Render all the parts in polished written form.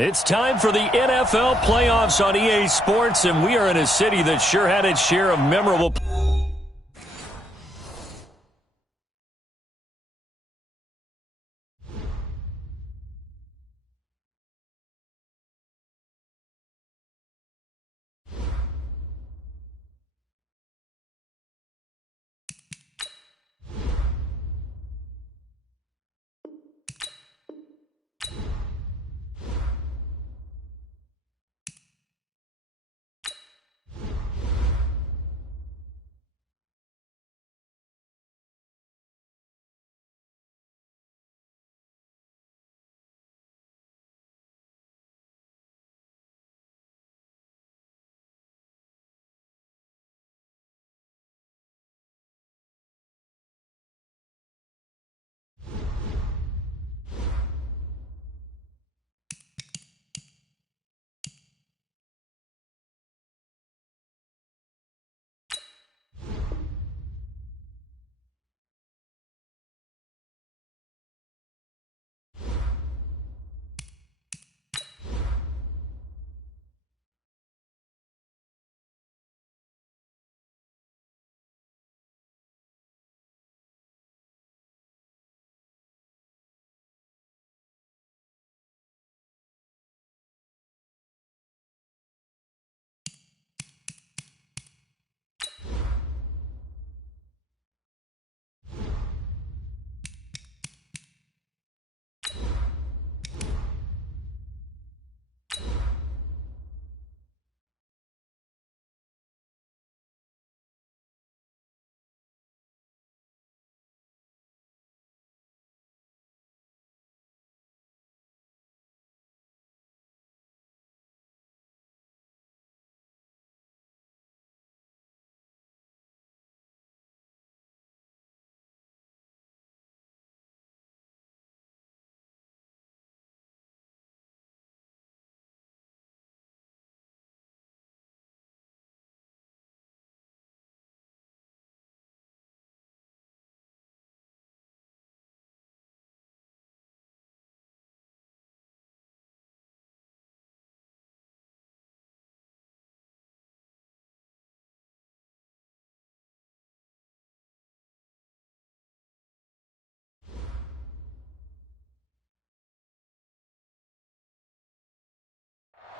It's time for the NFL playoffs on EA Sports, and we are in a city that sure had its share of memorable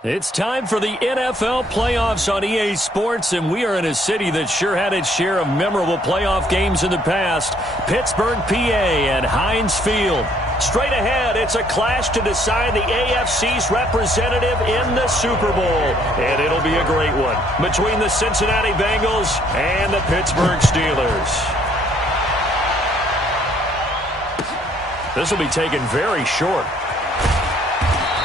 It's time for the NFL playoffs on EA Sports, and we are in a city that sure had its share of memorable playoff games in the past. Pittsburgh, PA at Heinz Field. Straight ahead, it's a clash to decide the AFC's representative in the Super Bowl. And it'll be a great one between the Cincinnati Bengals and the Pittsburgh Steelers. This will be taken very short.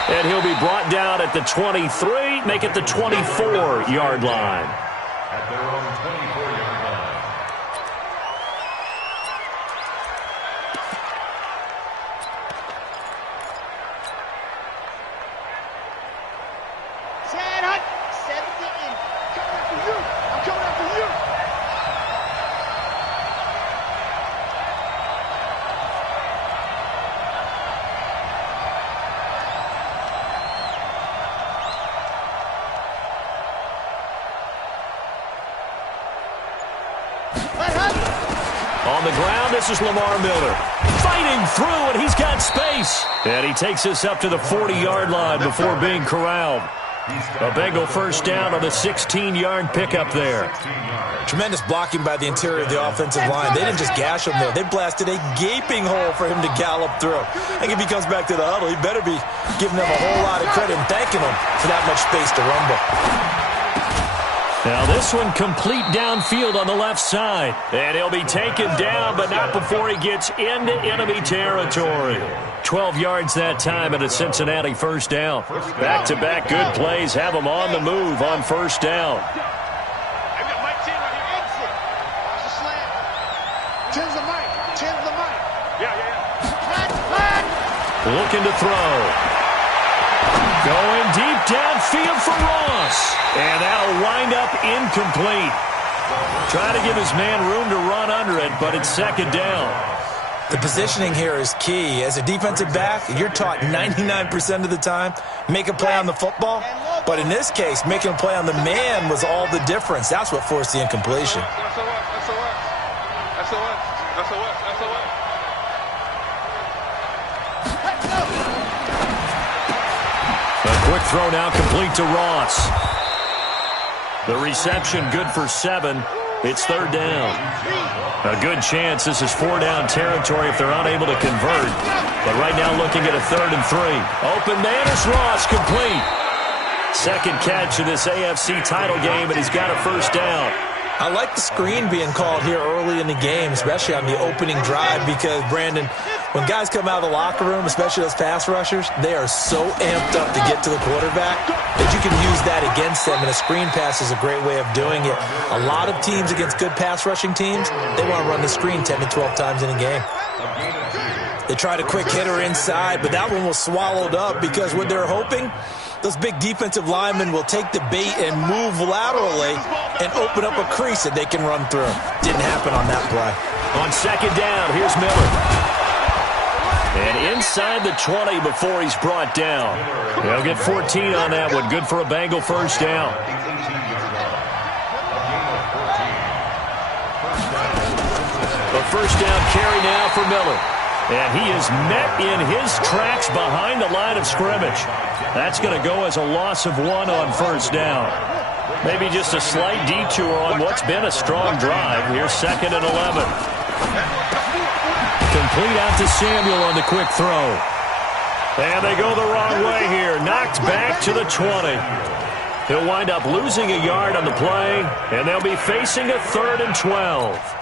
And he'll be brought down at the 23, make it the 24-yard line. At their own 24-yard line. Chad Hunt, 17. Coming after you. I'm coming after you. On the ground, this is Lamar Miller. Fighting through, and he's got space. And he takes us up to the 40-yard line before being corralled. A Bengal first down on a 16-yard pickup there. Tremendous blocking by the interior of the offensive line. They didn't just gash him there. They blasted a gaping hole for him to gallop through. I think if he comes back to the huddle, he better be giving them a whole lot of credit and thanking them for that much space to rumble. Now this one complete downfield on the left side. And he'll be taken down, but not before he gets into enemy territory. 12 yards that time and a Cincinnati first down. Back-to-back good plays have him on the move on first down. I've got Mike 10 right here. Exit. Watch the slant. 10's the mic. 10's the mic. Yeah. Looking to throw. Going deep downfield for Ross. And that'll wind up incomplete. Trying to give his man room to run under it, but it's second down. The positioning here is key. As a defensive back, you're taught 99% of the time, make a play on the football. But in this case, making a play on the man was all the difference. That's what forced the incompletion. A quick throw now complete to Ross. The reception good for 7. It's 3rd down. A good chance this is 4-down territory if they're unable to convert. But right now looking at a 3rd and 3. Open man is Ross, complete. Second catch of this AFC title game, and he's got a 1st down. I like the screen being called here early in the game, especially on the opening drive, because, Brandon, when guys come out of the locker room, especially those pass rushers, they are so amped up to get to the quarterback that you can use that against them, and a screen pass is a great way of doing it. A lot of teams against good pass rushing teams, they want to run the screen 10 to 12 times in a game. They tried a quick hitter inside, but that one was swallowed up because what they're hoping, those big defensive linemen will take the bait and move laterally and open up a crease that they can run through. Didn't happen on that play. On 2nd down, here's Miller. And inside the 20 before he's brought down. He'll get 14 on that one. Good for a Bengal 1st down. A 1st down carry now for Miller. And he is met in his tracks behind the line of scrimmage. That's going to go as a loss of 1 on 1st down. Maybe just a slight detour on what's been a strong drive. Here's 2nd and 11. Complete out to Samuel on the quick throw. And they go the wrong way here. Knocked back to the 20. He'll wind up losing a yard on the play, and they'll be facing a 3rd and 12.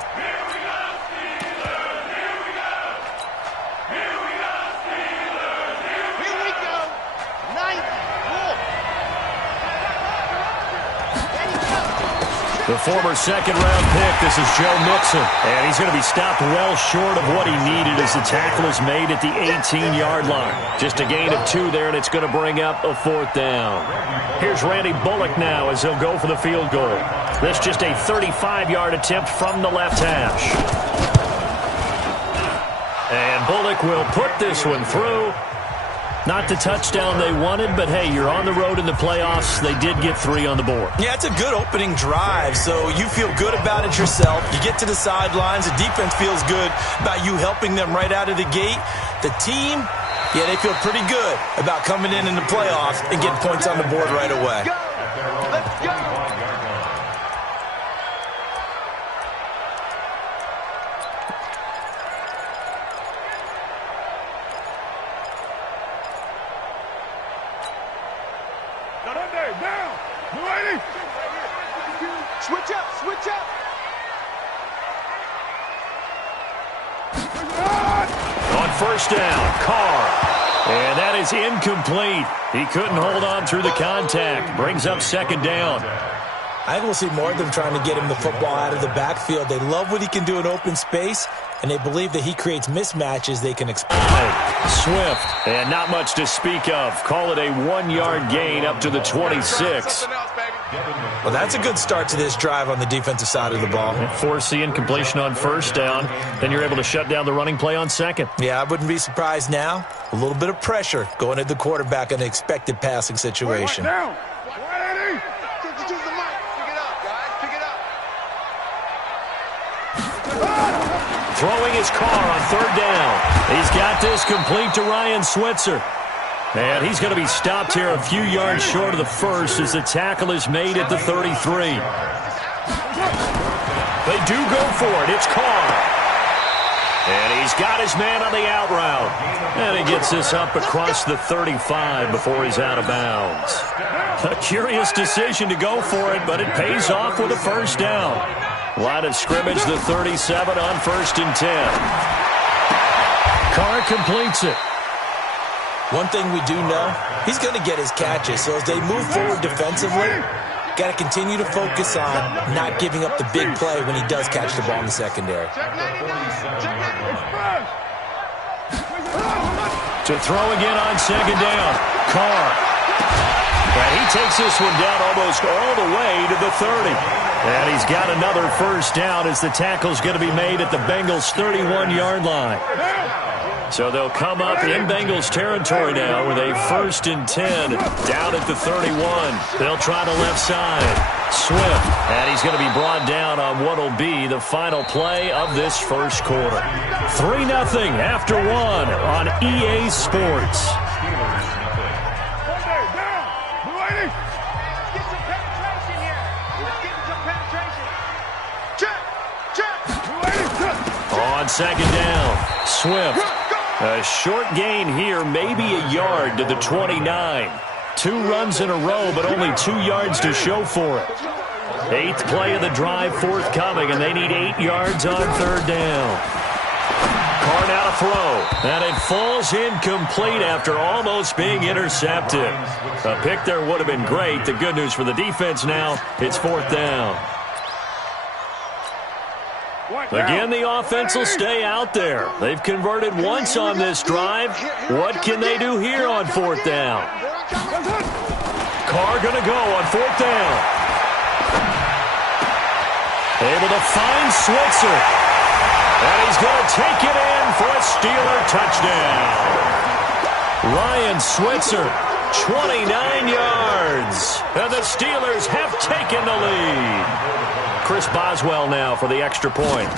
The former 2nd-round pick, this is Joe Mixon. And he's going to be stopped well short of what he needed as the tackle is made at the 18-yard line. Just a gain of 2 there, and it's going to bring up a 4th down. Here's Randy Bullock now as he'll go for the field goal. This just a 35-yard attempt from the left hash. And Bullock will put this one through. Not the touchdown they wanted, but hey, you're on the road in the playoffs. They did get 3 on the board. Yeah, it's a good opening drive, so you feel good about it yourself. You get to the sidelines. The defense feels good about you helping them right out of the gate. The team, yeah, they feel pretty good about coming in the playoffs and getting points on the board right away. Let's go. Down. Switch up. On 1st down, Carr. And that is incomplete. He couldn't hold on through the contact. Brings up 2nd down. I think we'll see more of them trying to get him the football out of the backfield. They love what he can do in open space, and they believe that he creates mismatches they can exploit. Swift, and not much to speak of. Call it a 1-yard gain up to the 26. Well, that's a good start to this drive on the defensive side of the ball. Force the incompletion on 1st down. Then you're able to shut down the running play on 2nd. Yeah, I wouldn't be surprised now. A little bit of pressure going at the quarterback in an expected passing situation. Throwing his Carr on 3rd down. He's got this complete to Ryan Switzer. And he's going to be stopped here a few yards short of the 1st as the tackle is made at the 33. They do go for it. It's Carr. And he's got his man on the out route. And he gets this up across the 35 before he's out of bounds. A curious decision to go for it, but it pays off with a 1st down. Line of scrimmage, the 37 on 1st and 10. Carr completes it. One thing we do know, he's going to get his catches. So as they move forward defensively, got to continue to focus on not giving up the big play when he does catch the ball in the secondary. To throw again on 2nd down. Carr. And he takes this one down almost all the way to the 30. And he's got another first down as the tackle's going to be made at the Bengals' 31-yard line. So they'll come up in Bengals territory now with a 1st and 10 down at the 31. They'll try the left side. Swift, and he's going to be brought down on what will be the final play of this first quarter. 3-0 after 1 on EA Sports. On second down, Swift. A short gain here, maybe a yard to the 29. 2 runs in a row, but only 2 yards to show for it. 8th play of the drive forthcoming, and they need 8 yards on 3rd down. Carr now to throw, and it falls incomplete after almost being intercepted. A pick there would have been great. The good news for the defense now, it's 4th down. Again, the offense will stay out there. They've converted once on this drive. What can they do here on 4th down? Carr going to go on 4th down. Able to find Switzer. And he's going to take it in for a Steeler touchdown. Ryan Switzer, 29 yards. And the Steelers have taken the lead. Chris Boswell now for the extra point.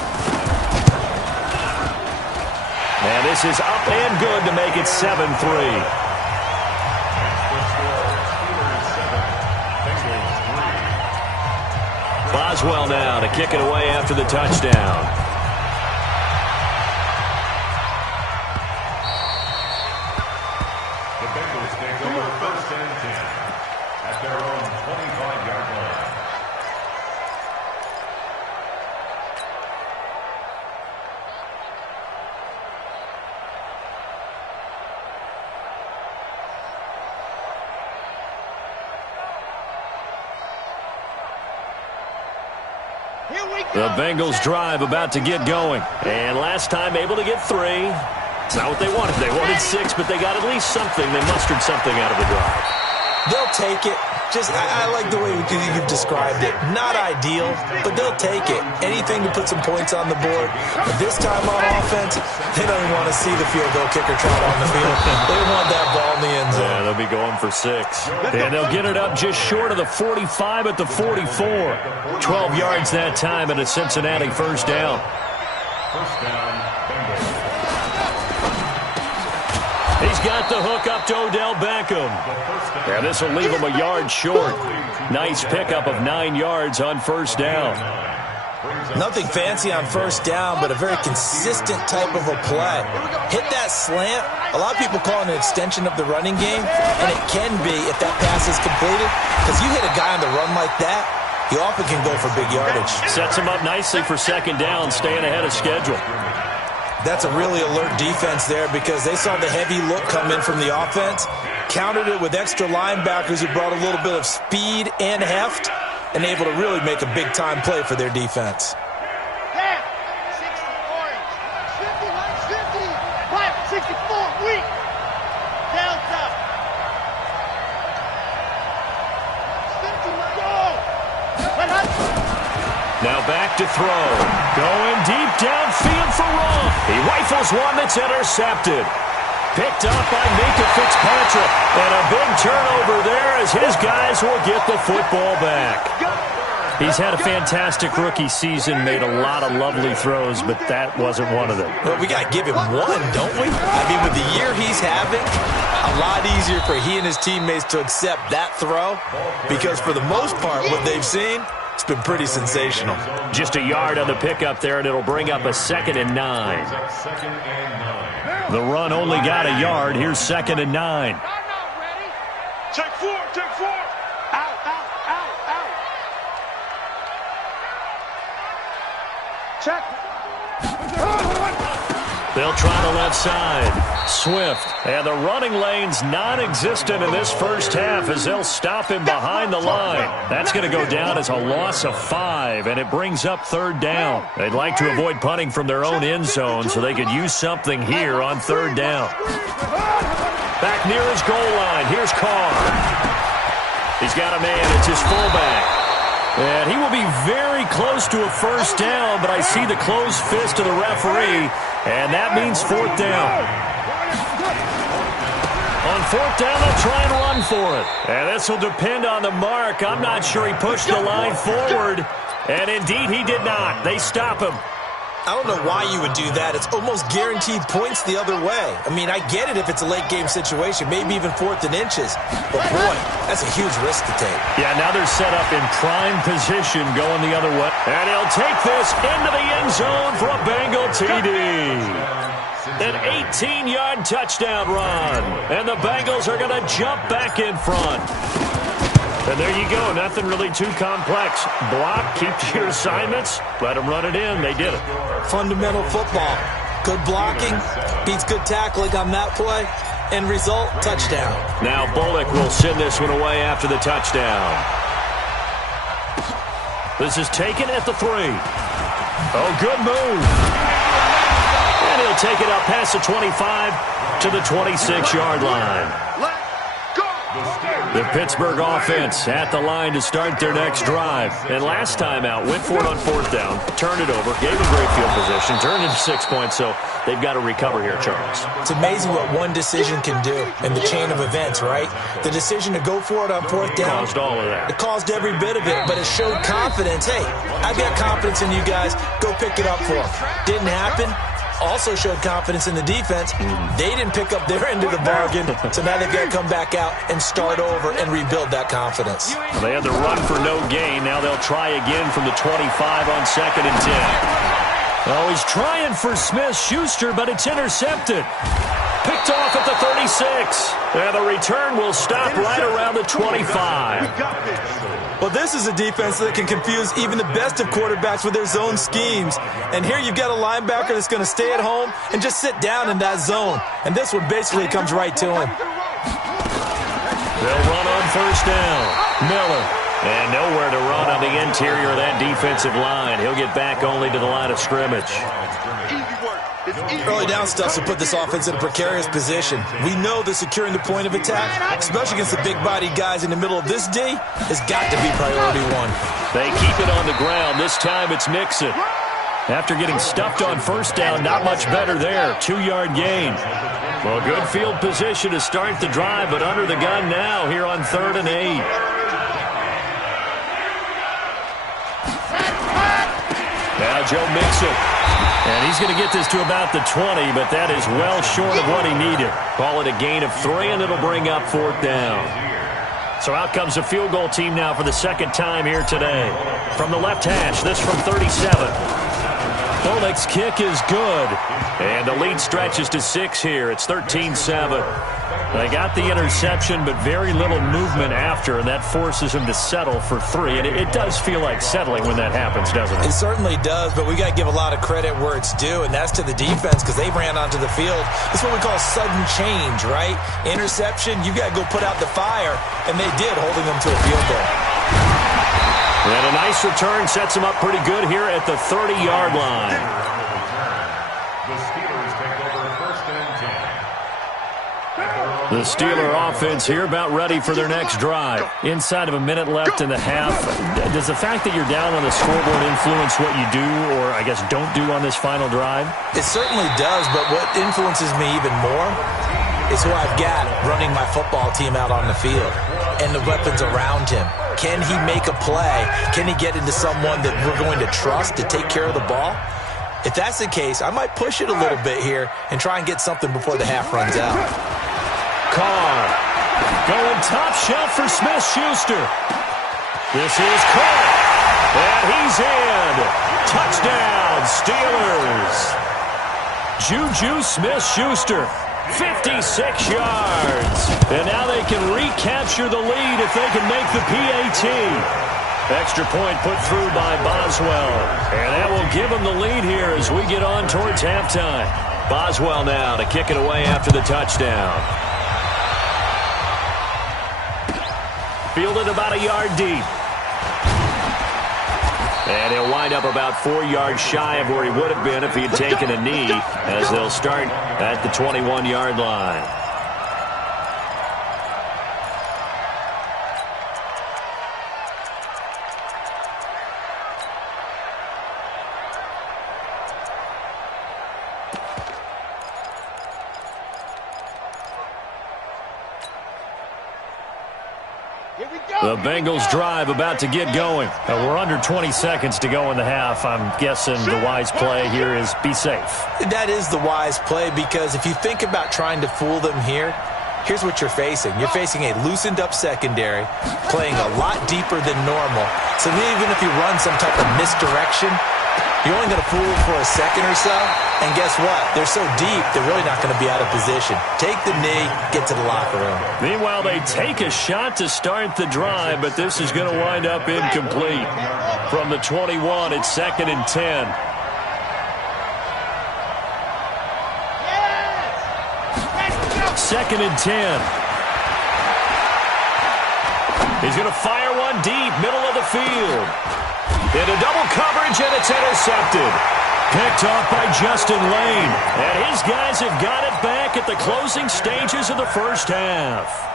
And this is up and good to make it 7-3. Boswell now to kick it away after the touchdown. The Bengals take over 1st and 10 at their own 25-yard line. The Bengals drive about to get going. And last time able to get 3. It's not what they wanted. They wanted 6, but they got at least something. They mustered something out of the drive. They'll take it. I like the way you've described it. Not ideal, but they'll take it. Anything to put some points on the board. But this time on offense, they don't even want to see the field goal kicker trot on the field. They want that ball in the end zone. Yeah, they'll be going for 6. And they'll get it up just short of the 45 at the 44. 12 yards that time and a Cincinnati first down. First down, Bengals. He's got the hook up to Odell Beckham. And this will leave him a yard short. Nice pickup of 9 yards on first down. Nothing fancy on first down, but a very consistent type of a play. Hit that slant. A lot of people call it an extension of the running game, and it can be if that pass is completed. Because you hit a guy on the run like that, he often can go for big yardage. Sets him up nicely for second down, staying ahead of schedule. That's a really alert defense there because they saw the heavy look come in from the offense, countered it with extra linebackers who brought a little bit of speed and heft, and able to really make a big-time play for their defense. 64, weak. Delta. Now back to throw. Going deep downfield for Ross. He rifles one that's intercepted. Picked up by Minka Fitzpatrick. And a big turnover there as his guys will get the football back. He's had a fantastic rookie season, made a lot of lovely throws, but that wasn't one of them. Well, we got to give him one, don't we? I mean, with the year he's having, a lot easier for he and his teammates to accept that throw because for the most part, what they've seen, it's been pretty sensational. Just a yard on the pickup there, and it'll bring up a 2nd and 9. The run only got a yard. Here's 2nd and 9. Take 4, take 4. Out. Check. They'll try the left side. Swift. And the running lane's non-existent in this first half as they'll stop him behind the line. That's going to go down as a loss of 5, and it brings up 3rd down. They'd like to avoid punting from their own end zone so they could use something here on 3rd down. Back near his goal line. Here's Carr. He's got a man. It's his fullback. And he will be very close to a first down, but I see the closed fist of the referee, and that means fourth down. On fourth down, they'll try and run for it. And this will depend on the mark. I'm not sure he pushed the line forward, and indeed he did not. They stop him. I don't know why you would do that. It's almost guaranteed points the other way. I mean, I get it if it's a late-game situation, maybe even fourth and inches. But, boy, that's a huge risk to take. Yeah, now they're set up in prime position going the other way. And he'll take this into the end zone for a Bengal TD. An 18-yard touchdown run. And the Bengals are going to jump back in front. And there you go. Nothing really too complex. Block, keep to your assignments, let them run it in. They did it. Fundamental football. Good blocking beats good tackling on that play. End result, touchdown. Now Bullock will send this one away after the touchdown. This is taken at the 3. Oh, good move. And he'll take it up past the 25 to the 26-yard line. The Pittsburgh offense at the line to start their next drive. And last time out, went for it on fourth down, turned it over, gave a great field position, turned into 6 points, so they've got to recover here, Charles. It's amazing what one decision can do in the chain of events, right? The decision to go for it on fourth down. Caused all of that. It caused every bit of it, but it showed confidence. Hey, I've got confidence in you guys. Go pick it up for them. Didn't happen. Also showed confidence in the defense. They didn't pick up their end of the bargain, so now they've got to come back out and start over and rebuild that confidence. Well, they had the run for no gain. Now they'll try again from the 25 on 2nd and 10. Oh, he's trying for Smith-Schuster, but it's intercepted. Picked off at the 36. And the return will stop right around the 25. Well, this is a defense that can confuse even the best of quarterbacks with their zone schemes. And here you've got a linebacker that's going to stay at home and just sit down in that zone. And this one basically comes right to him. They'll run on first down. Miller. And nowhere to run on the interior of that defensive line. He'll get back only to the line of scrimmage. Early down stuff to put this offense in a precarious position. We know that securing the point of attack, especially against the big-bodied guys in the middle of this D, has got to be priority one. They keep it on the ground. This time it's Mixon. After getting stuffed on first down, not much better there. 2-yard gain. Well, good field position to start the drive, but under the gun now here on 3rd and 8. Now Joe Mixon. And he's going to get this to about the 20, but that is well short of what he needed. Call it a gain of 3, and it'll bring up 4th down. So out comes the field goal team now for the second time here today. From the left hash, this from 37. Bullock's kick is good. And the lead stretches to 6 here. It's 13-7. They got the interception, but very little movement after, and that forces him to settle for 3. And it does feel like settling when that happens, doesn't it? It certainly does, but we got to give a lot of credit where it's due, and that's to the defense because they ran onto the field. It's what we call sudden change, right? Interception, you got to go put out the fire, and they did, holding them to a field goal. And a nice return sets him up pretty good here at the 30-yard line. The Steelers take over 1st and 10. The Steeler offense here about ready for their next drive. Inside of a minute left in the half. Does the fact that you're down on the scoreboard influence what you do or, I guess, don't do on this final drive? It certainly does, but what influences me even more is who I've got running my football team out on the field and the weapons around him. Can he make a play? Can he get into someone that we're going to trust to take care of the ball? If that's the case, I might push it a little bit here and try and get something before the half runs out. Carr going top shelf for Smith-Schuster. This is Carr. And he's in. Touchdown, Steelers. Juju Smith-Schuster. 56 yards. And now they can recapture the lead if they can make the PAT. Extra point put through by Boswell. And that will give them the lead here as we get on towards halftime. Boswell now to kick it away after the touchdown. Fielded about a yard deep. And he'll wind up about 4 yards shy of where he would have been if he had taken a knee, as they'll start at the 21-yard line. The Bengals drive about to get going. We're under 20 seconds to go in the half. I'm guessing the wise play here is be safe. That is the wise play, because if you think about trying to fool them here, here's what you're facing. You're facing a loosened up secondary, playing a lot deeper than normal. So even if you run some type of misdirection, you're only going to fool them for a second or so. And guess what? They're so deep, they're really not going to be out of position. Take the knee, get to the locker room. Meanwhile, they take a shot to start the drive, but this is going to wind up incomplete. From the 21, it's 2nd and 10. Second and 10. He's going to fire one deep, middle of the field. Into double coverage, and it's intercepted. Picked off by Justin Lane. And his guys have got it back at the closing stages of the first half.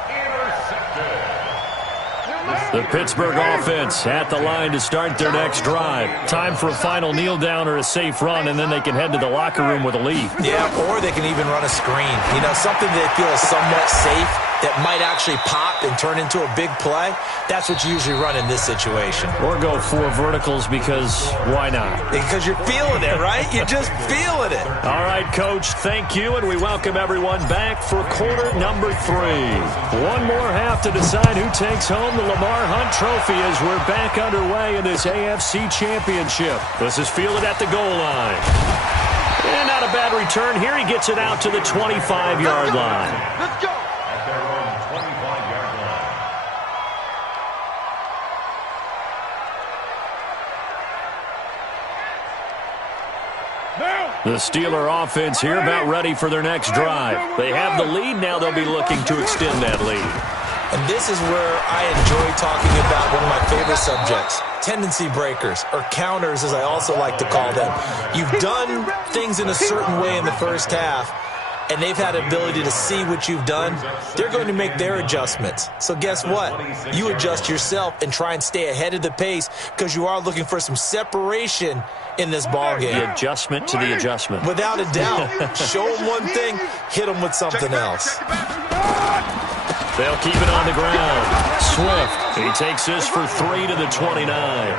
The Pittsburgh offense at the line to start their next drive. Time for a final kneel down or a safe run, and then they can head to the locker room with a lead. Yeah, or they can even run a screen. You know, something they feel is somewhat safe that might actually pop and turn into a big play. That's what you usually run in this situation. Or go 4 verticals, because why not? Because you're feeling it, right? You're just feeling it. All right, Coach, thank you, and we welcome everyone back for quarter number 3. One more half to decide who takes home the Lamar Hunt Trophy as we're back underway in this AFC Championship. This is fielded at the goal line. And not a bad return here. He gets it out to the 25-yard line. Let's go. At their own 25-yard line. The Steeler offense here about ready for their next drive. They have the lead. Now they'll be looking to extend that lead. And this is where I enjoy talking about one of my favorite subjects, tendency breakers, or counters as I also like to call them. You've done things in a certain way in the first half, and they've had the ability to see what you've done. They're going to make their adjustments. So guess what? You adjust yourself and try and stay ahead of the pace, because you are looking for some separation in this ball game. The adjustment to the adjustment. Without a doubt. Show them one thing, hit them with something else. They'll keep it on the ground. Swift, he takes this for 3 to the 29.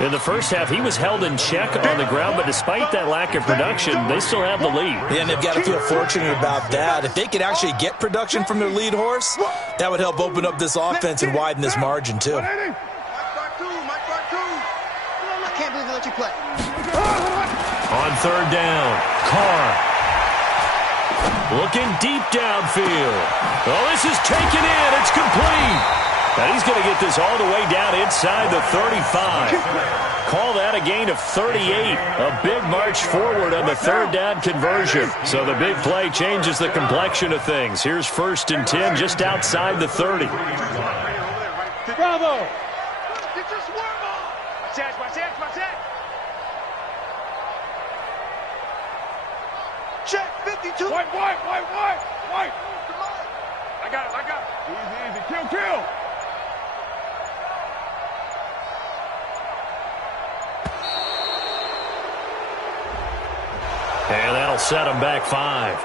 In the first half, he was held in check on the ground, but despite that lack of production, they still have the lead. Yeah, and they've got to feel fortunate about that. If they could actually get production from their lead horse, that would help open up this offense and widen this margin, too. I can't believe they let you play. On 3rd down, Carr. Looking deep downfield. Oh, this is taken in. It's complete. And he's going to get this all the way down inside the 35. Call that a gain of 38. A big march forward on the 3rd down conversion. So the big play changes the complexion of things. Here's 1st and 10 just outside the 30. Bravo. Get your swerve on. Watch that. Check 52. White. I got it. Easy. Kill. And that'll set them back 5.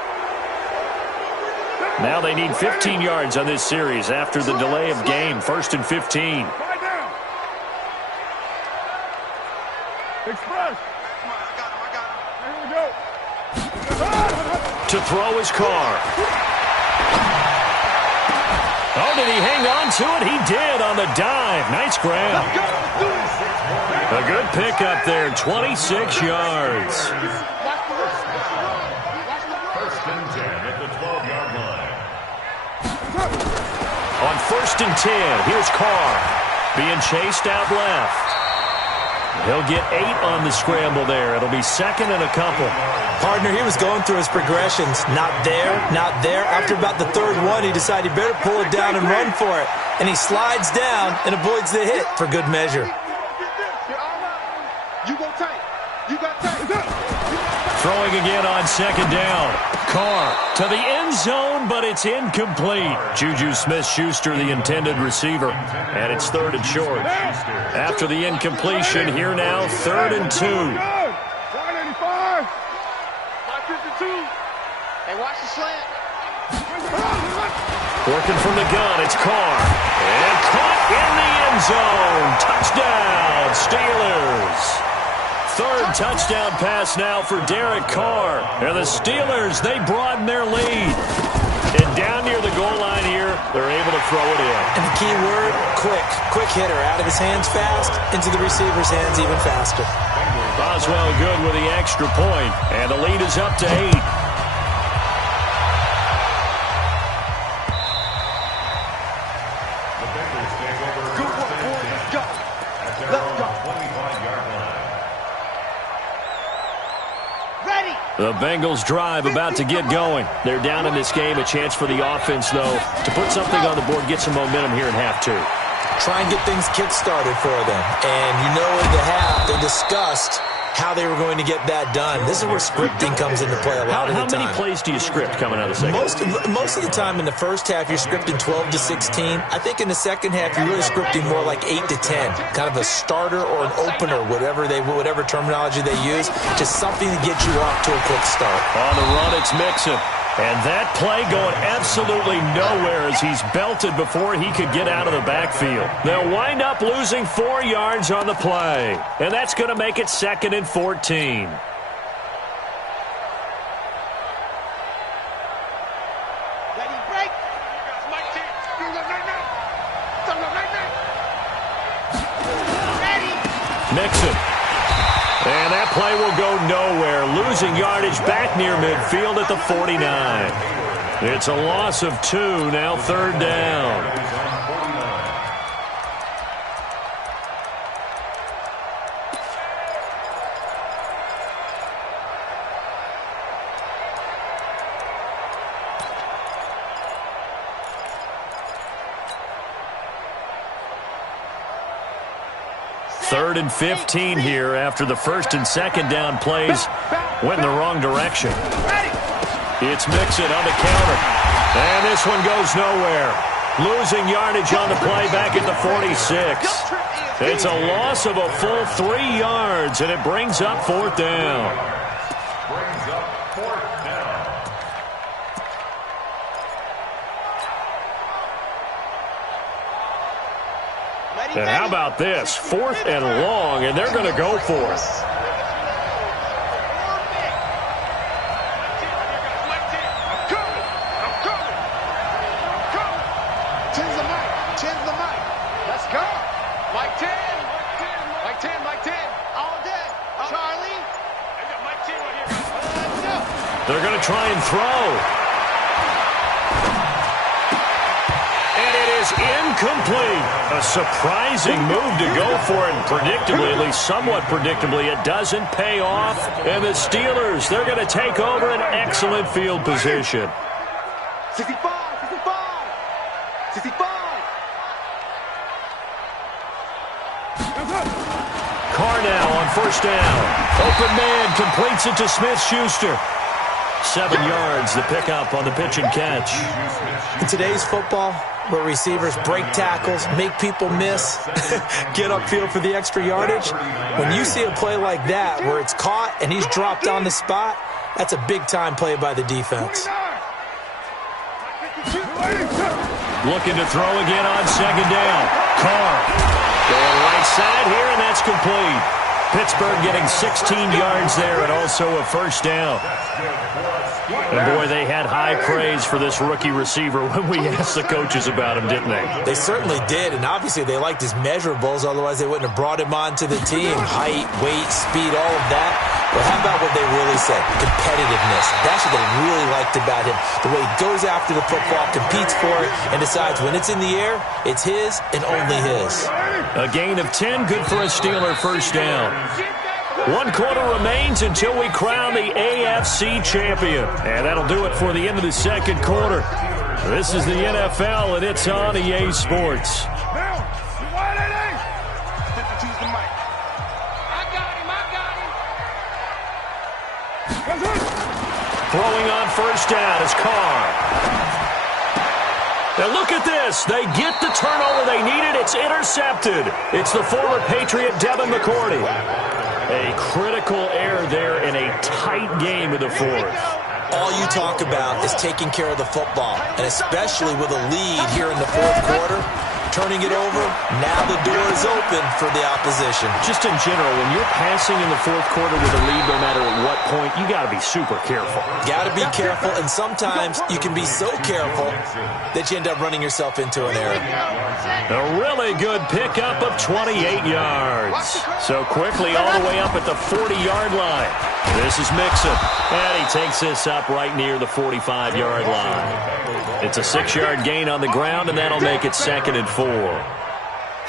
Now they need 15 yards on this series after the delay of game. 1st and 15. Express. I got him. Here we go. To throw his Carr. Oh, did he hang on to it? He did on the dive. Nice grab. A good pickup there, 26 yards. 1st and 10 at the 12-yard line. On 1st and 10, here's Carr being chased out left. He'll get 8 on the scramble there. It'll be 2nd and a couple. Partner, he was going through his progressions. Not there. After about the 3rd one, he decided he better pull it down and run for it. And he slides down and avoids the hit for good measure. You go tight. You got tight. Throwing again on 2nd down. Carr to the end zone, but it's incomplete. Juju Smith-Schuster, the intended receiver. And it's 3rd and short. After the incompletion, here now, 3rd and 2. 185. 552. Hey, watch the slant. Working from the gun, it's Carr. And caught in the end zone. Touchdown, Steelers. Third touchdown pass now for Derek Carr. And the Steelers, they broaden their lead. And down near the goal line here, they're able to throw it in. And the key word, quick. Quick hitter. Out of his hands fast, into the receiver's hands even faster. Boswell good with the extra point. And the lead is up to 8. The Bengals drive about to get going. They're down in this game. A chance for the offense, though, to put something on the board, get some momentum here in half 2. Try and get things kick-started for them. And you know in the half, they discussed how they were going to get that done. This is where scripting comes into play a lot of the time. How many plays do you script coming out of the second? Most of the time in the first half, you're scripting 12 to 16. I think in the second half, you're really scripting more like 8 to 10. Kind of a starter or an opener, whatever terminology they use. Just something to get you off to a quick start. On the run, it's Mixon. And that play going absolutely nowhere as he's belted before he could get out of the backfield. They'll wind up losing 4 yards on the play. And that's going to make it 2nd and 14. Mixon. And that play will go nowhere. Losing yardage back near midfield at the 49. It's a loss of 2, now 3rd down. Third and 15 here after the 1st and 2nd down plays went in the wrong direction. It's Mixon on the counter. And this one goes nowhere. Losing yardage on the play back at the 46. It's a loss of a full 3 yards, and it brings up 4th down. And how about this? 4th and long, and they're going to go for it. Let's go. Mike 10. Mike 10. Mike 10. All day. Charlie. I got Mike 10 right here. They're going to try and throw. Incomplete. A surprising move to go for it. Predictably, at least somewhat predictably, it doesn't pay off. And the Steelers, they're going to take over an excellent field position. 65. Carr now on 1st down. Open man completes it to Smith-Schuster. 7 yards, the pickup on the pitch and catch. In today's football, where receivers break tackles, make people miss, get upfield for the extra yardage, when you see a play like that where it's caught and he's dropped on the spot, that's a big-time play by the defense. Looking to throw again on 2nd down. Carr going right side here, and that's complete. Pittsburgh getting 16 yards there and also a 1st down. And, boy, they had high praise for this rookie receiver when we asked the coaches about him, didn't they? They certainly did, and obviously they liked his measurables, otherwise they wouldn't have brought him onto the team. Height, weight, speed, all of that. But how about what they really said? Competitiveness. That's what they really liked about him. The way he goes after the football, competes for it, and decides when it's in the air, it's his and only his. A gain of 10, good for a Steeler 1st down. 1 quarter remains until we crown the AFC champion. And that'll do it for the end of the 2nd quarter. This is the NFL, and it's on EA Sports. Throwing on 1st down is Carr. And look at this. They get the turnover they needed. It's intercepted. It's the former Patriot Devin McCourty. A critical error there in a tight game of the 4th. all you talk about is taking care of the football, and especially with a lead here in the fourth quarter, turning it over, now the door is open for the opposition. Just in general, when you're passing in the fourth quarter with a lead, no matter at what point, you got to be super careful. Got to be careful, and sometimes you can be so careful that you end up running yourself into an error. A really good pickup of 28 yards. So quickly all the way up at the 40-yard line. This is Mixon, and he takes this up right near the 45-yard line. It's a 6-yard gain on the ground, and that'll make it 2nd and 4.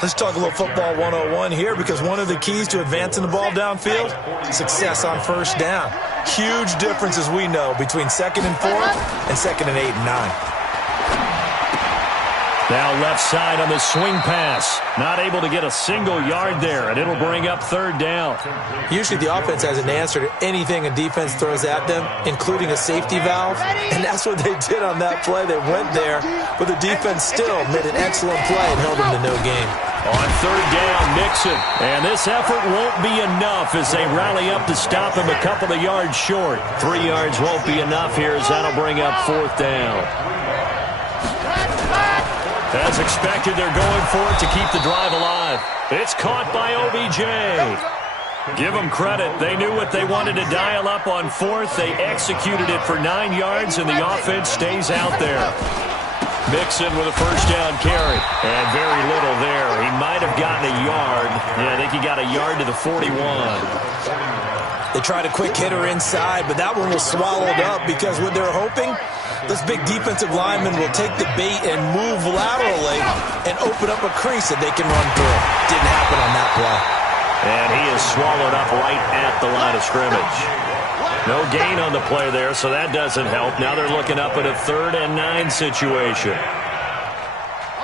Let's talk a little football 101 here, because one of the keys to advancing the ball downfield, success on first down. Huge difference, as we know, between 2nd and 4 and 2nd and 8 and 9. Now left side on the swing pass. Not able to get a single yard there, and it'll bring up 3rd down. Usually the offense has an answer to anything a defense throws at them, including a safety valve, and that's what they did on that play. They went there, but the defense still made an excellent play and held them to no gain. On 3rd down, Mixon. And this effort won't be enough as they rally up to stop him a couple of yards short. 3 yards won't be enough here as that'll bring up 4th down. As expected, they're going for it to keep the drive alive. It's caught by OBJ. Give them credit. They knew what they wanted to dial up on 4th. They executed it for 9 yards, and the offense stays out there. Mixon with a 1st down carry. And very little there. He might have gotten a yard. Yeah, I think he got a yard to the 41. They tried a quick hitter inside, but that one was swallowed up because what they're hoping, this big defensive lineman will take the bait and move laterally and open up a crease that they can run through. Didn't happen on that play. And he is swallowed up right at the line of scrimmage. No gain on the play there, so that doesn't help. Now they're looking up at a 3rd and 9 situation.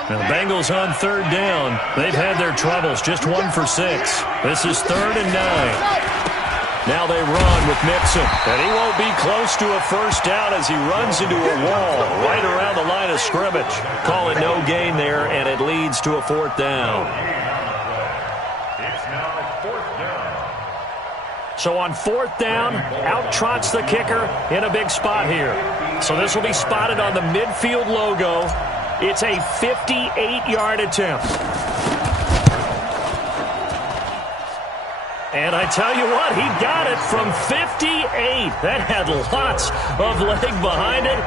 Now the Bengals on 3rd down. They've had their troubles, just 1 for 6. This is 3rd and 9. Now they run with Mixon, and he won't be close to a 1st down as he runs into a wall right around the line of scrimmage. Call it no gain there, and it leads to a 4th down. It's now 4th down. So on 4th down, out trots the kicker in a big spot here. So this will be spotted on the midfield logo. It's a 58-yard attempt. And I tell you what, he got it from 58. That had lots of leg behind it.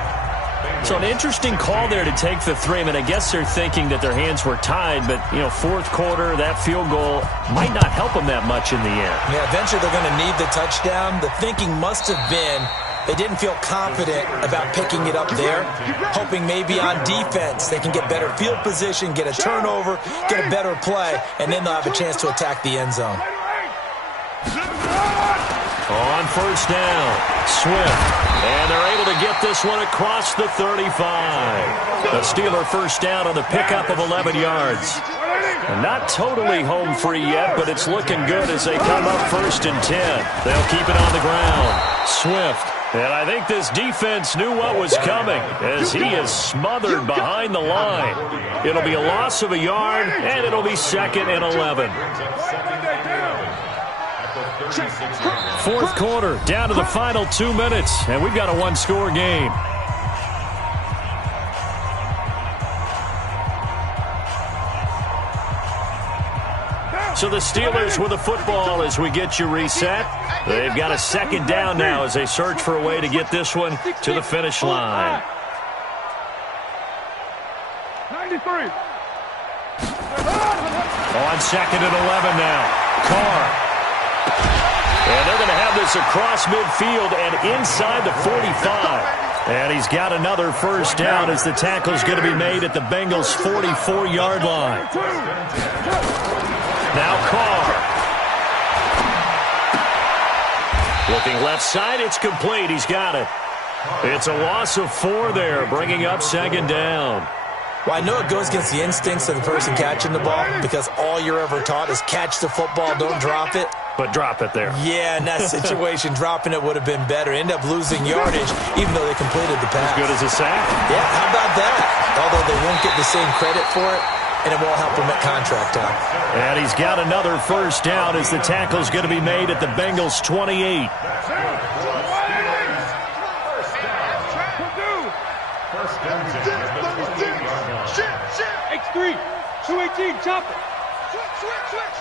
So an interesting call there to take the 3. I mean, I guess they're thinking that their hands were tied, but, you know, 4th quarter, that field goal might not help them that much in the end. Yeah, eventually they're going to need the touchdown. The thinking must have been they didn't feel confident about picking it up there, hoping maybe on defense they can get better field position, get a turnover, get a better play, and then they'll have a chance to attack the end zone. On 1st down, Swift. And they're able to get this one across the 35. The Steeler 1st down on the pickup of 11 yards. And not totally home free yet, but it's looking good as they come up 1st and 10. They'll keep it on the ground. Swift. And I think this defense knew what was coming as he is smothered behind the line. It'll be a loss of a yard, and it'll be 2nd and 11. 4th quarter, down to the final 2 minutes, and we've got a 1-score game. So the Steelers with the football as we get you reset. They've got a 2nd down now as they search for a way to get this one to the finish line. 93. On 2nd and 11 now. Carr. And they're going to have this across midfield and inside the 45. And he's got another 1st down as the tackle's going to be made at the Bengals' 44-yard line. Now Carr. Looking left side, it's complete. He's got it. It's a loss of 4 there, bringing up 2nd down. Well, I know it goes against the instincts of the person catching the ball because all you're ever taught is catch the football, don't drop it. But drop it there. Yeah, in that situation, dropping it would have been better. End up losing yardage, even though they completed the pass. As good as a sack. Yeah, how about that? Although they won't get the same credit for it, and it won't help them at contract time. And he's got another 1st down as the tackle's going to be made at the Bengals' 28. 3, 218, chop it. Switch.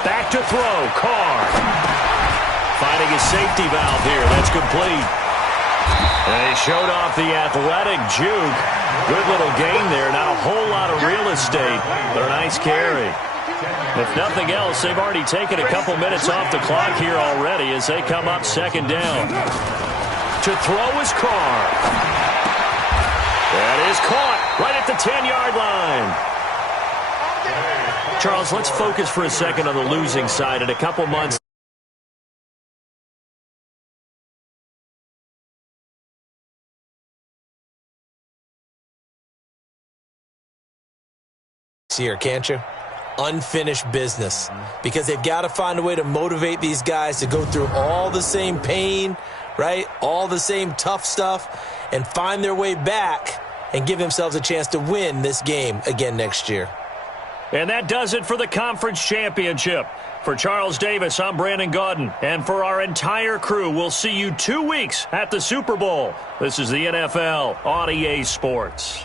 Back to throw, Carr. Finding a safety valve here. That's complete. And he showed off the athletic juke. Good little gain there. Not a whole lot of real estate, but a nice carry. If nothing else, they've already taken a couple minutes off the clock here already as they come up second down. To throw is Carr. That is caught right at the 10-yard line. Charles, let's focus for a second on the losing side. In a couple months, here, can't you? Unfinished business, because they've got to find a way to motivate these guys to go through all the same pain, right? All the same tough stuff, and find their way back and give themselves a chance to win this game again next year. And that does it for the conference championship. For Charles Davis, I'm Brandon Gaudin. And for our entire crew, we'll see you 2 weeks at the Super Bowl. This is the NFL on EA Sports.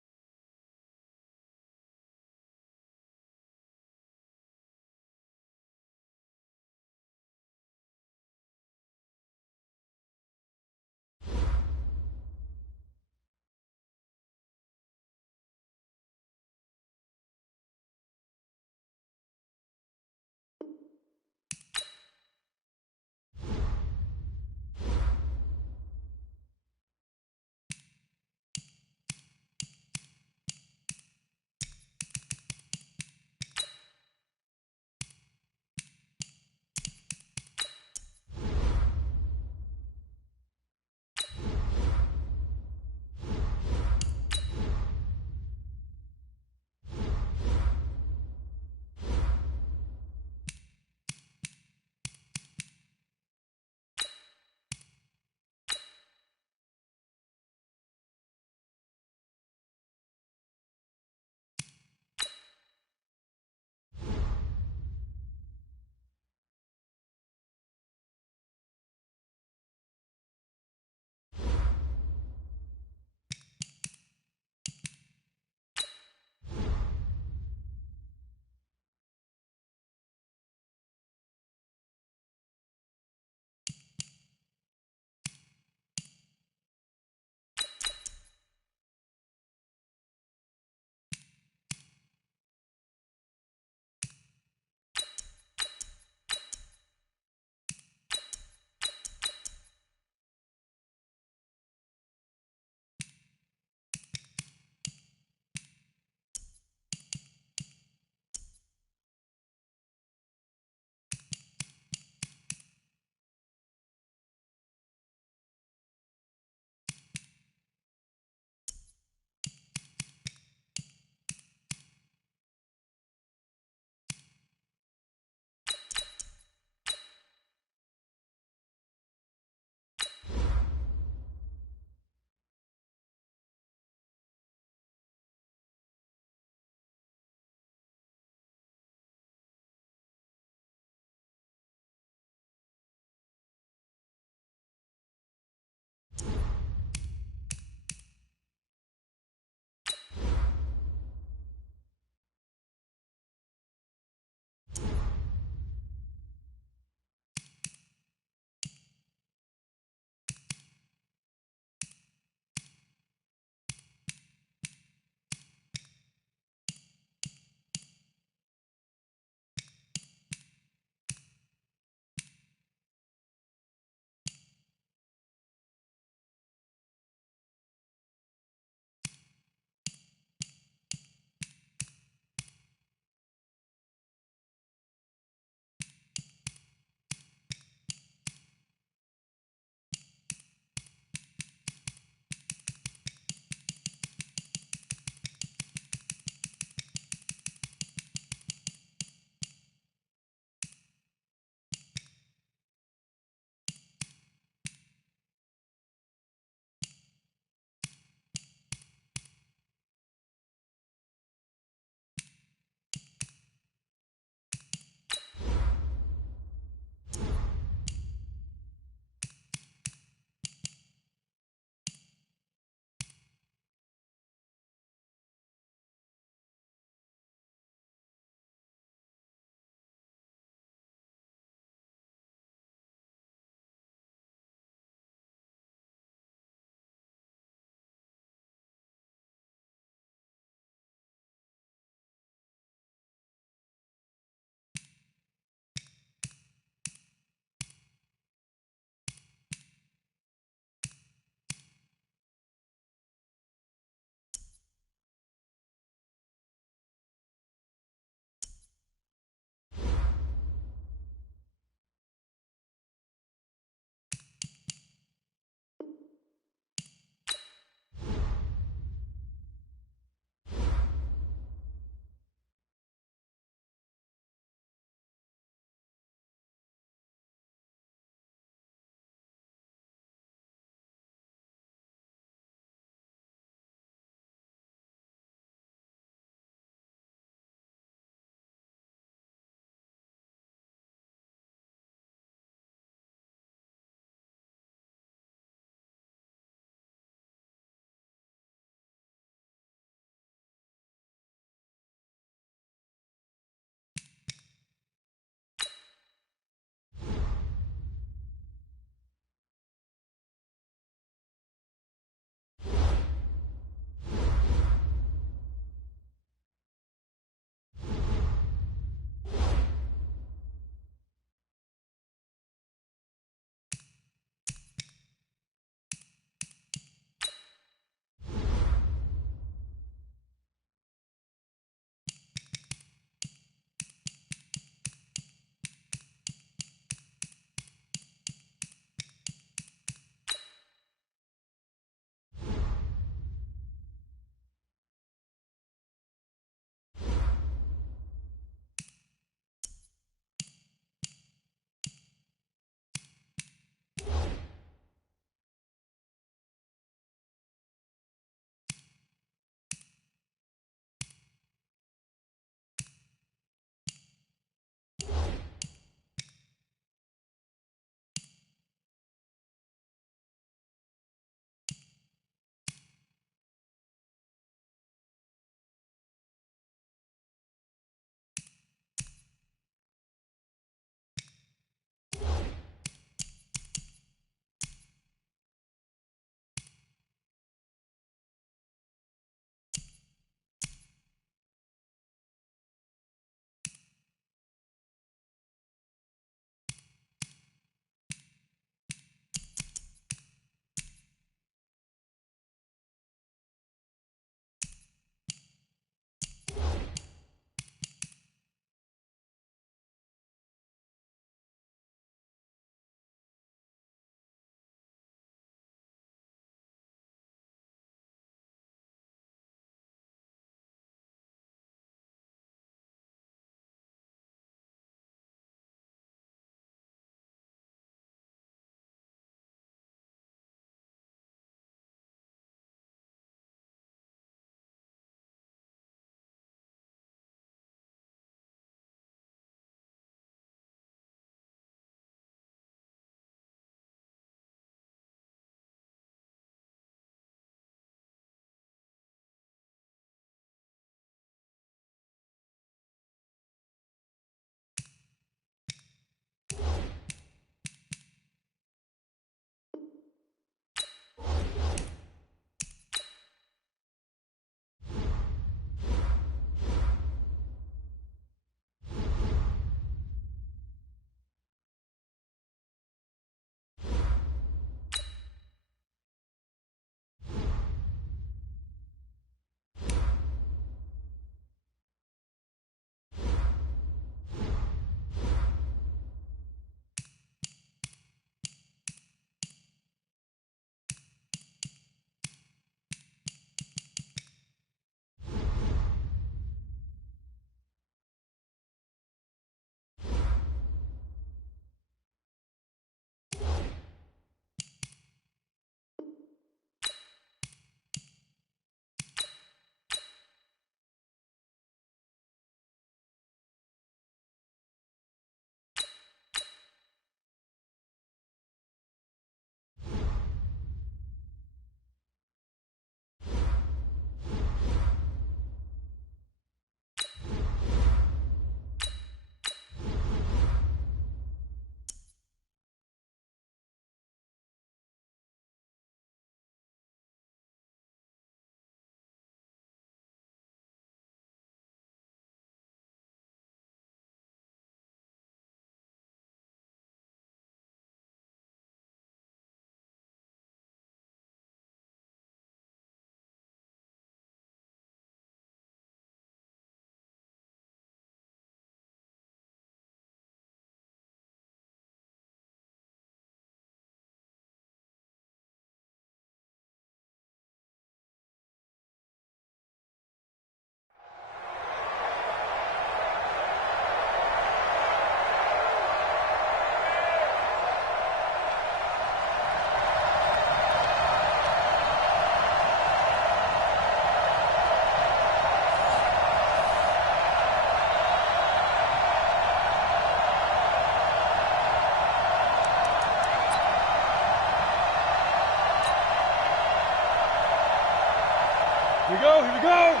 Here we go, here we go.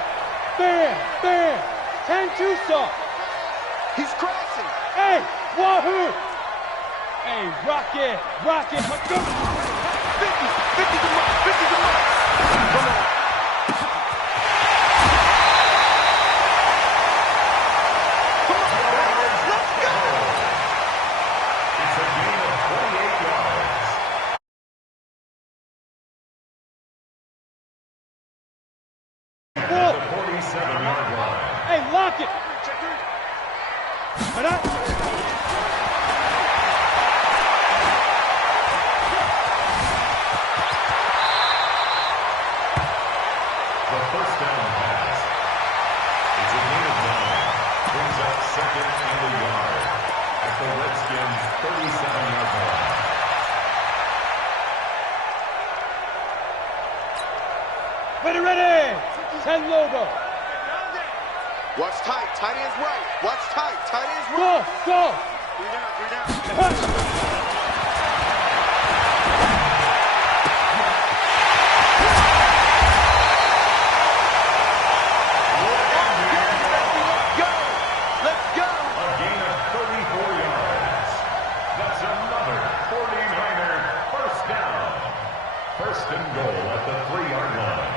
Bam, bam. 10-2 soft. He's crashing. Hey, wahoo. Hey, rock it, let's go. 50 50's a mark, 50's a mark. Come on. Come on, guys, let's go. It's a gain of 28 yards. At the 47-yard line. Hey, lock it. Right up. The first down pass. It's a gain of 9. Brings up second and a yard at the Redskins' 37-yard line. Ready. 10 logo. Watch tight, tight end's right. Watch tight, tight end's Go, right. go. 3 down. Let's go. A gain of 34 yards. That's another 49er first down. First and goal at the 3-yard line.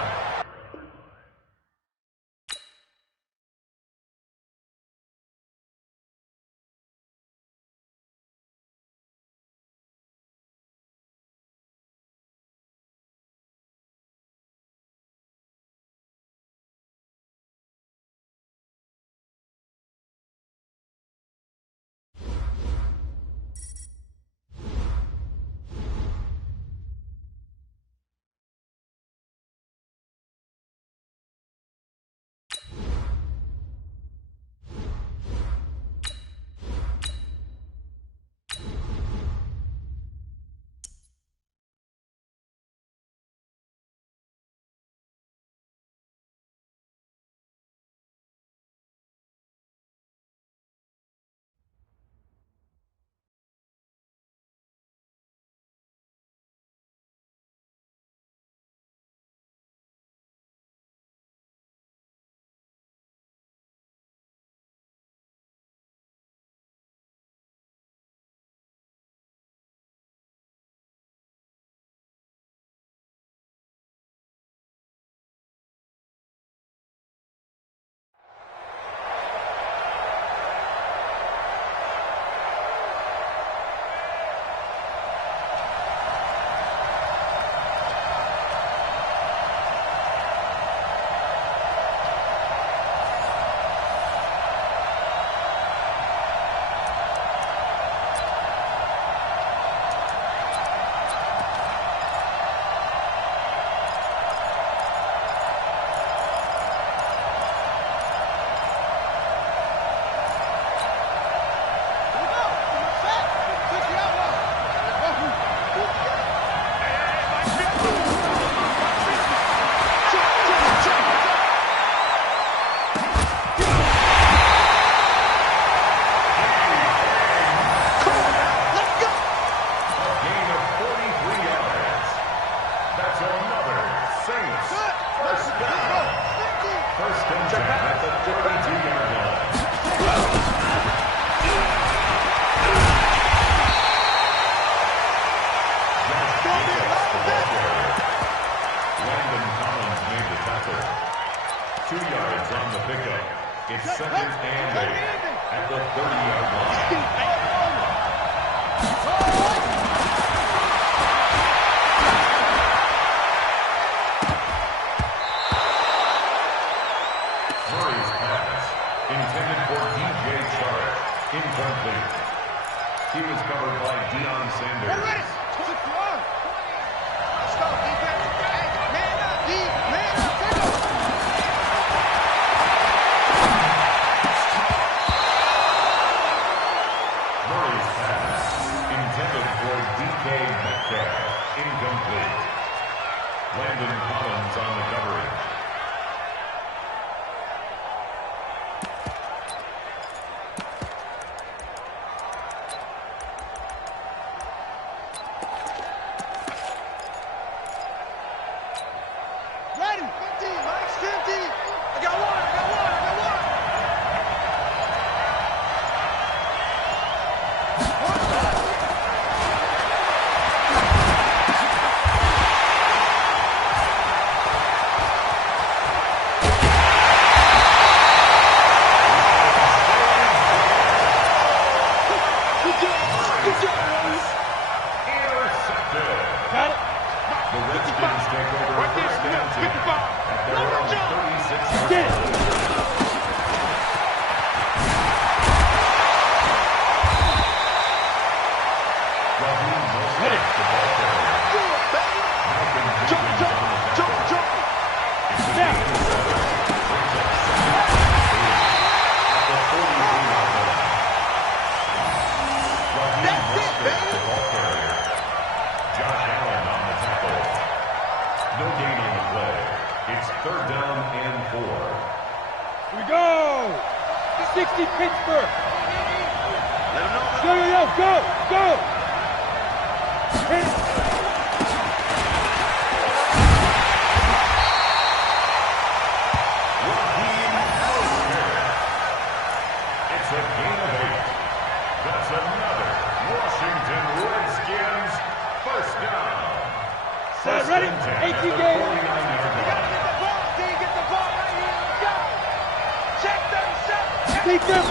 It's second and 8 at the 30-yard line. Murray's pass, intended for DJ Chark, incomplete. He was covered by Deion Sanders. Let's go, defense. Hey, man up, D, man up, take it. Murray's pass, intended for DK Metcalf, incomplete. Landon Collins on the coverage. Ready, 15, Mike, Got it? The Redskins take over first down 10 at their own 36. Get it. Third down and 4. Here we go. 60 Pittsburgh. Let him know. Go. Hit it. It's a gain of 8. That's another Washington Redskins first down. Set, ready? 18 games. Take them.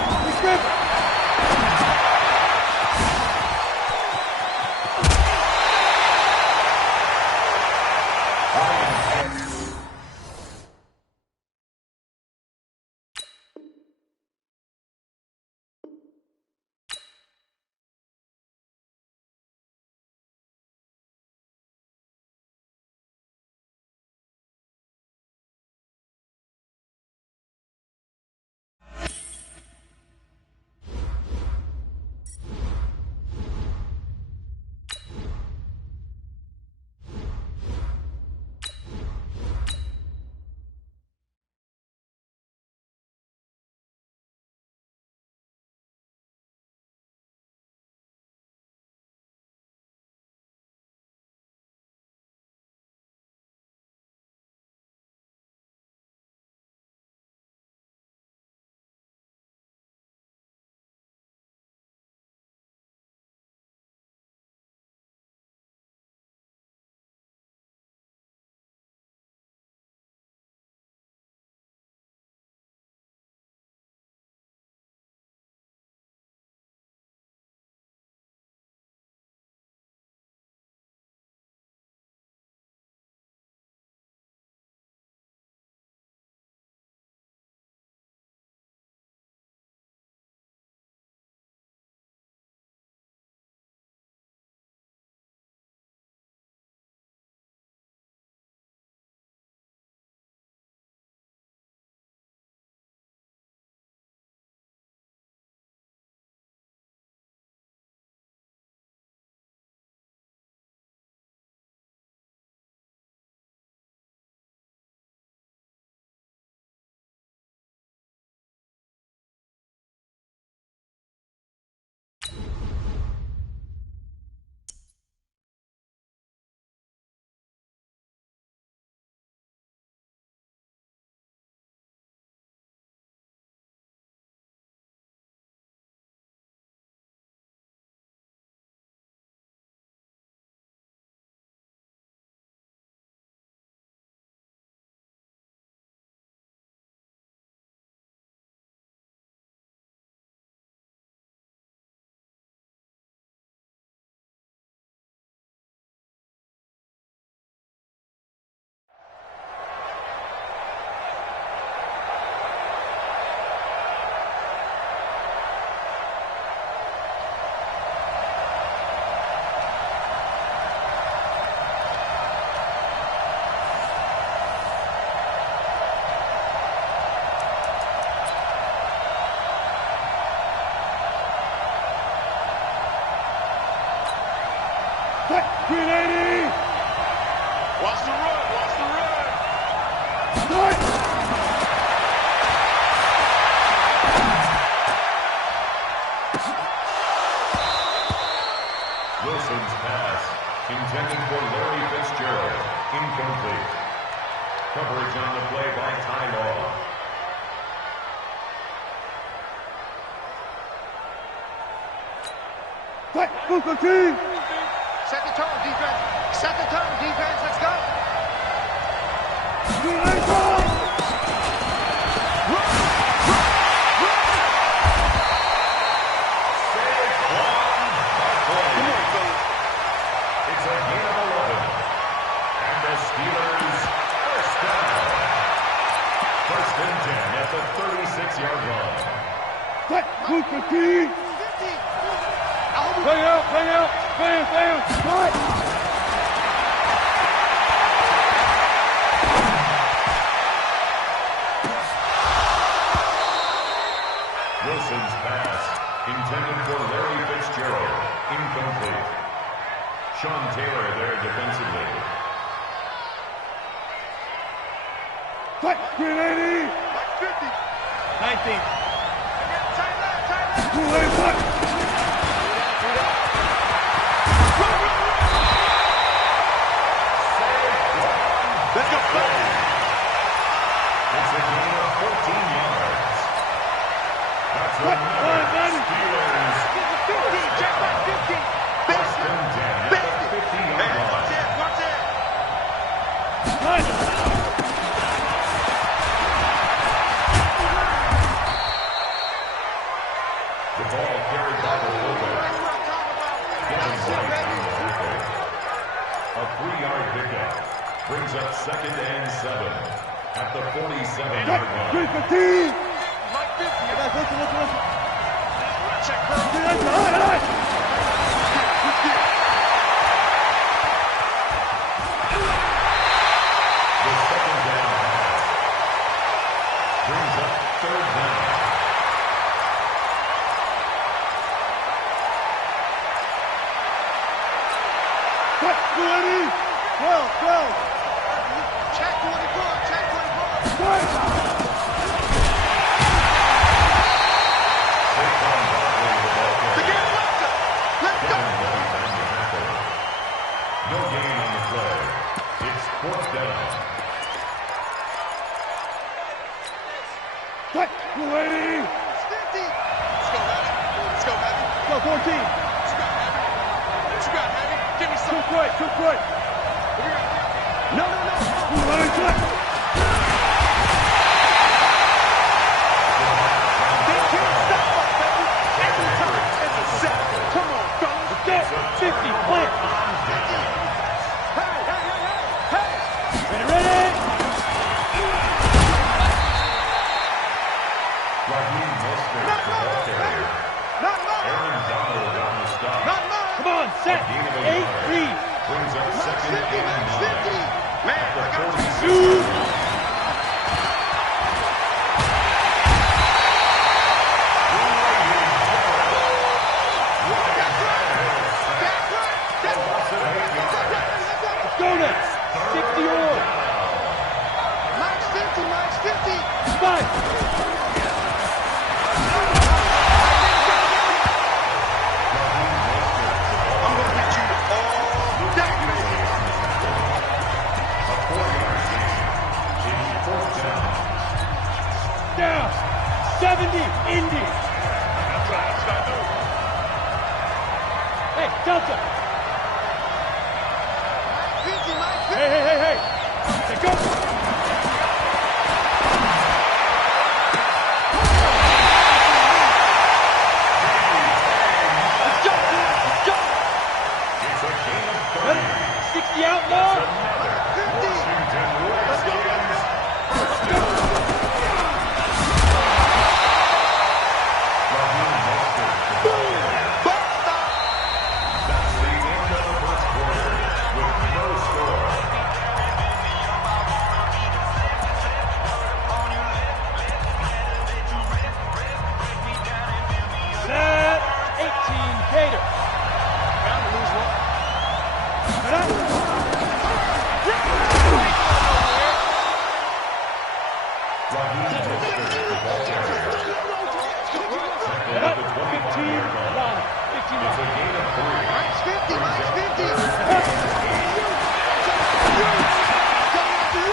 Watch the run. Wilson's pass, intended for Larry Fitzgerald, incomplete. Coverage on the play by Ty Law. Set the tone, defense. Let's go. It's a gain of 11. Fight. 380. 50. 19. Tight left. 285. Let's go, play. It's a gain of 14 yards. That's What? another Steelers. 15. Check back 15. First and 10 at the 50-yard line. Watch it. The ball carried by the fullback. Given right on the fullback. A 3-yard pickup brings up 2nd and 7 at the 47-yard line. 315. Mike 50. Listen. Check her. The second down pass brings up 3rd down. What? 280. 12. Check 24. Check 24. Fight. Saquon Barkley, the ball The carrier. game left us. Let's go. No gain on the play. It's 4th down. Fight. 280. 50. Let's go, Heavy. Let's go, Heavy. Go 14. What you got, Heavy? What you got, Heavy? Give me some. Too quick. No. 280. They can't stop us, Heavy. Every time it's a set. Come on, fellas. Get 50. Plant. Hey. Ready. Raheem Mostert, the ball carrier. Not mine. Aaron Donald on the stop. Not mine. Come on, set. Gain of a 8 yard. read. Brings up 2nd and 9. Man, The I got 46 you. yard line. Go next. 60 or. Mike's 50. Fight. I'm going to hit you all day, baby. A 4-yard gain. It's 4th down. Down. 70. Indy. That's right. That's what I do. Hey, Delta. 50, Mike 50. Hey. Hey, go. Let's go. It's a gain of 30. Ready? 60 out now. Another Washington Redskins first down. Raheem Mostert, the ball carrier. That's the end of the first quarter with no score. Set. 18. Gator. Bound to lose one. Set up. Raheem Mostert, the ball carrier. Tackle Set at up. the 15. 25-yard line. Line. 15 It's a line. gain of 3. Mike's 50. Mike's 50. Set. Coming after you.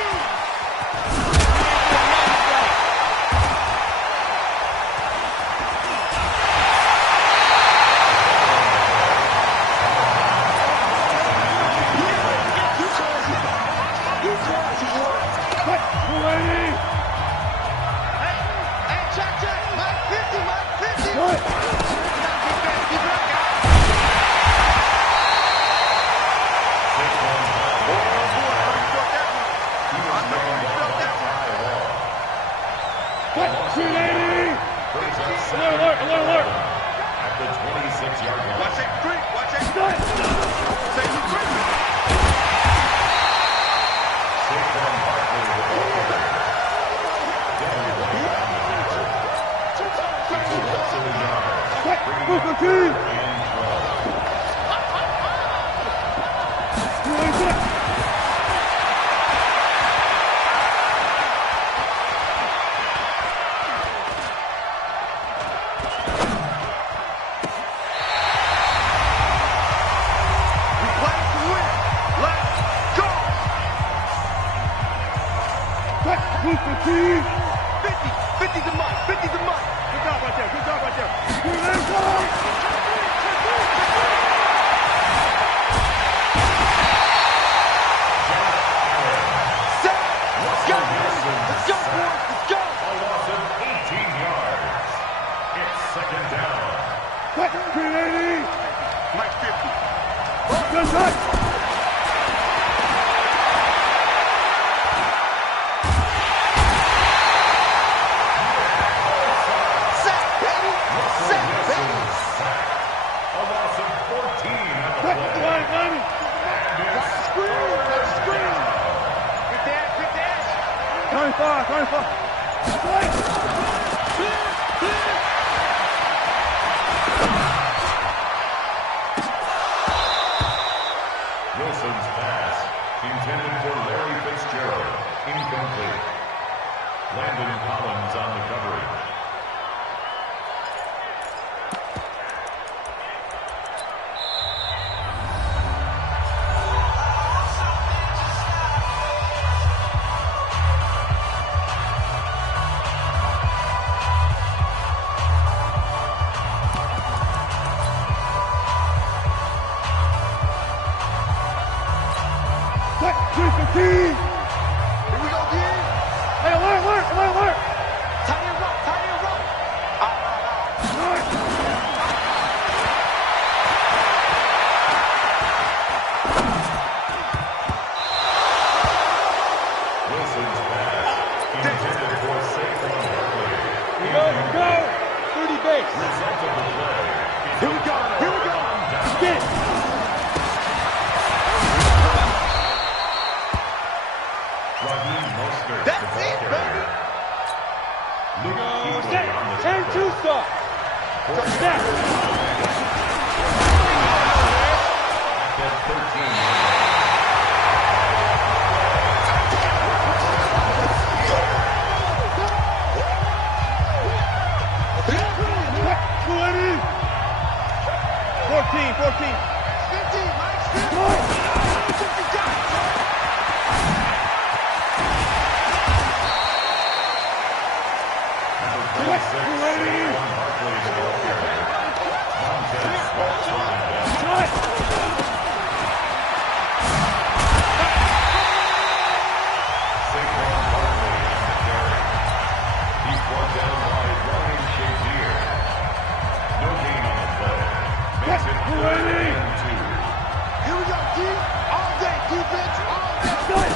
Quick. 280. Hey, check. Mike 50. Good. Keep it up, guys. Saquon Barkley on the carry. He was I know taken you down felt by that one. 5 all. Quick. 280. Brings up Alert. 2nd and 11 at the 26-yard line. Watch that creep. Watch that Set. Say you creep. Saquon Barkley, the ball carrier. Down right down the tackle. It's a loss of a yard. Quick. Bringing Move up the team. 3rd and 12. 286. 50's a must. 50's a must. Good job right there. Good job right there. Set. Let's go. Let's go, boys. Let's go. A loss of 18 yards. It's second down. Quick, 380. Mike 50. Good shot. Set, baby. Set, baby. A loss of 14 on the Quick, play. line, money. Got the screen. Got the screen. Good dash. Good dash. 25, 25. Wilson's pass, intended for Larry Fitzgerald, incomplete. Landon Collins on the coverage. Quick, 315. Here we go, D. Hey, alert. Tight end rope. Tight end rope. Out. Wilson's pass, intended for Saquon Barkley. Go. 30 base. Result of the play. Here we go. Get it. Raheem Mostert, the That's ball it, carrier. Luke Kuechly on the And tackle. 2-star. Snap. At 13. Quick, 280. 14. 50. Mike's 50. Go. 50 got it. Number 26, Saquon Barkley, the ball carrier. Montez Sweat's running back. Shot. Saquon Barkley on the carry. He's brought down by Ryan Shazier. No gain on the play. Makes it 3rd and 2. Here we go, D. All day, defense. All day.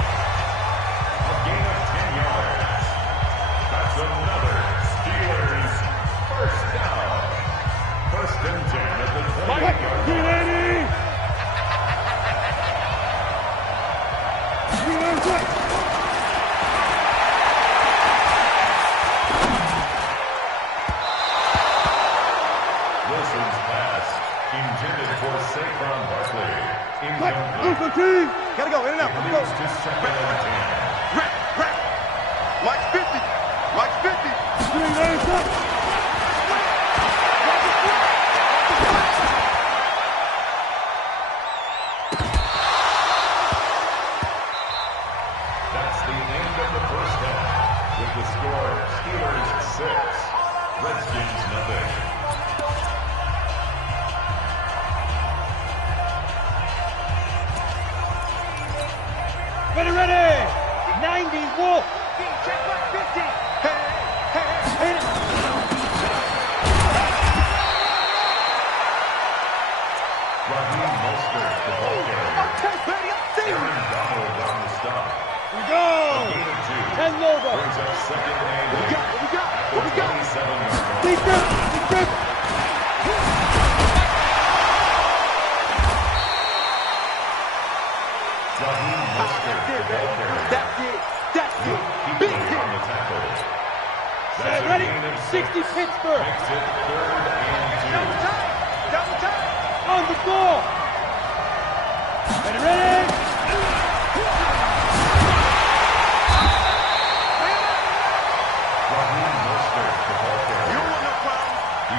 A gain of 10 yards. That's another Steelers first down. 1st and 10 at the 28-yard line. 380. Wilson's pass, intended for Saquon Barkley. Incomplete. Gotta go, in and out. It leads to 2nd and 10. Rap. Mike's 50. Mike's 50. 380. That's the end of the first half. With the score, Steelers 6, Redskins nothing. Ready. 90 Wolf. Check back 50. Hey. Raheem Mostert, the ball carrier. Okay, baby, I see you. Aaron Donald on the stop. We go. Gain of 2. 10 Lobo. Brings up 2nd and 8. What we got? At the 27-yard line. Defense. Raheem Mostert, the ball carrier. That's it. Luke Big Kuechly hit. on the tackle. That's a Ready? gain of 60 6. Pittsburgh. Makes it 3rd and 2. Double time. On the ball. Ready. Raheem Mostert, the ball carrier. You don't want no problem. He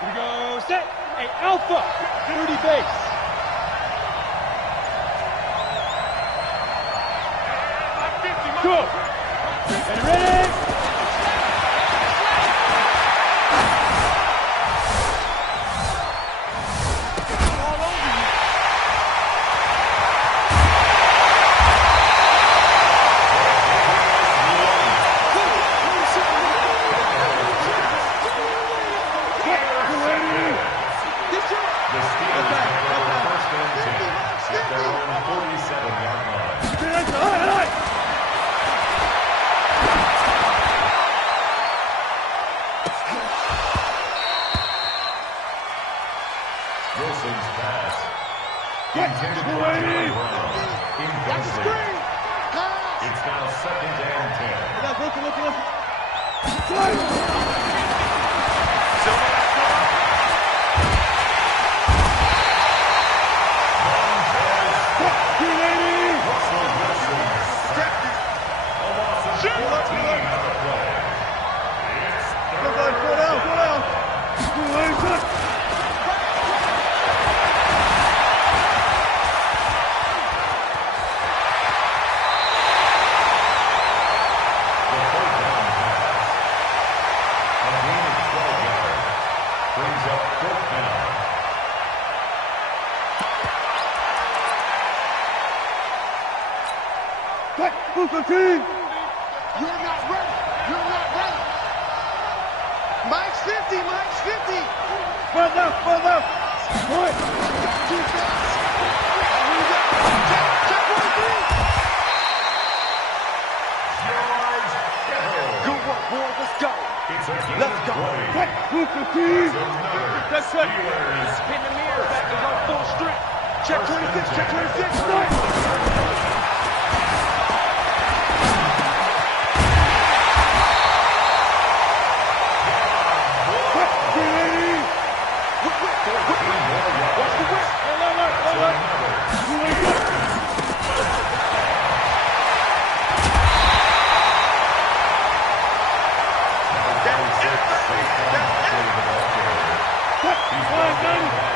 Here we go, set. Hey, Alpha, 30 base. Go. And ready. Wilson's pass. Intended for John Brown. Incomplete. It's now 2nd and 10. Russell Wilson sacked. A loss of 14 on the play. It's third down. Brings up 4th down. You're not ready. You're not ready. Mike's 50. Mike's 50. Run now. Point. Too fast. Check 1-3. Good work, boy. Let's go. It's a game Let's go. It's another That's right. Steelers. Spin the mirror. Back to run full strength. Check 26. Check 26. Start. He's